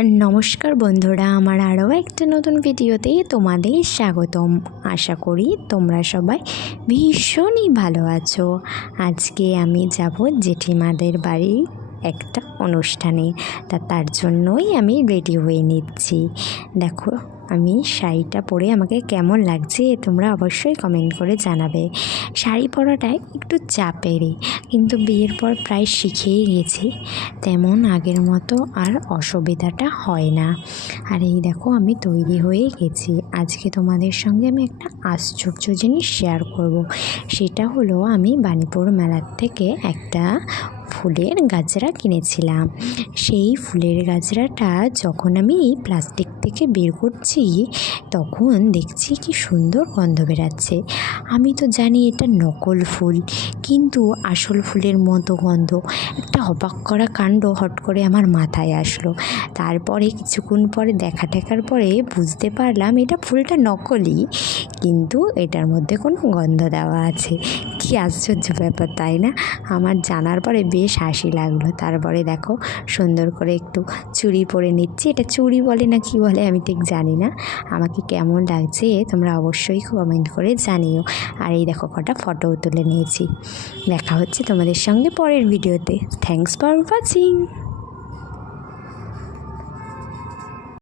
নমস্কার বন্ধুরা, আমার আরও একটা নতুন ভিডিওতে তোমাদের স্বাগতম। আশা করি তোমরা সবাই ভীষণই ভালো আছো। আজকে আমি যাব জেঠিমাদের বাড়ি একটা অনুষ্ঠানে, তার জন্যই আমি রেডি হয়ে নিচ্ছি। দেখো আমি শাড়িটা পরে আমাকে কেমন লাগছে তোমরা অবশ্যই কমেন্ট করে জানাবে। শাড়ি পরাটাই একটু চাপেরই, কিন্তু বিয়ের পর প্রায় শিখেই গেছি, তেমন আগের মতো আর অসুবিধাটা হয় না। আর এই দেখো আমি তৈরি হয়ে গেছি। আজকে তোমাদের সঙ্গে আমি একটা আশ্চর্য জিনিস শেয়ার করব। সেটা হলো আমি বাণীপুর মেলার থেকে একটা ফুলের গাজরা কিনেছিলাম। সেই ফুলের গাজরাটা যখন আমি প্লাস্টিক থেকে বের করছি তখন দেখছি কি সুন্দর গন্ধ বেরাচ্ছে। আমি তো জানি এটা নকল ফুল, কিন্তু আসল ফুলের মতো গন্ধ। একটা অবাক করা কাণ্ড হট করে আমার মাথায় আসলো। তারপরে কিছুক্ষণ পরে দেখার পরে বুঝতে পারলাম এটা ফুলটা নকলই, কিন্তু এটার মধ্যে কোনো গন্ধ দেওয়া আছে। কি আশ্চর্য ব্যাপার, তাই না? আমার জানার পরে বেশ হাসি লাগলো। তারপরে দেখো সুন্দর করে একটু চুড়ি পরে নিচ্ছি। এটা চুড়ি বলে না কি বলে আমি ঠিক জানি না। আমাকে কেমন লাগছে তোমরা অবশ্যই কমেন্ট করে জানিও। আর এই দেখো কটা ফটোও তুলে নিয়েছি। দেখা হচ্ছে তোমাদের সঙ্গে পরের ভিডিওতে। Thanks for watching.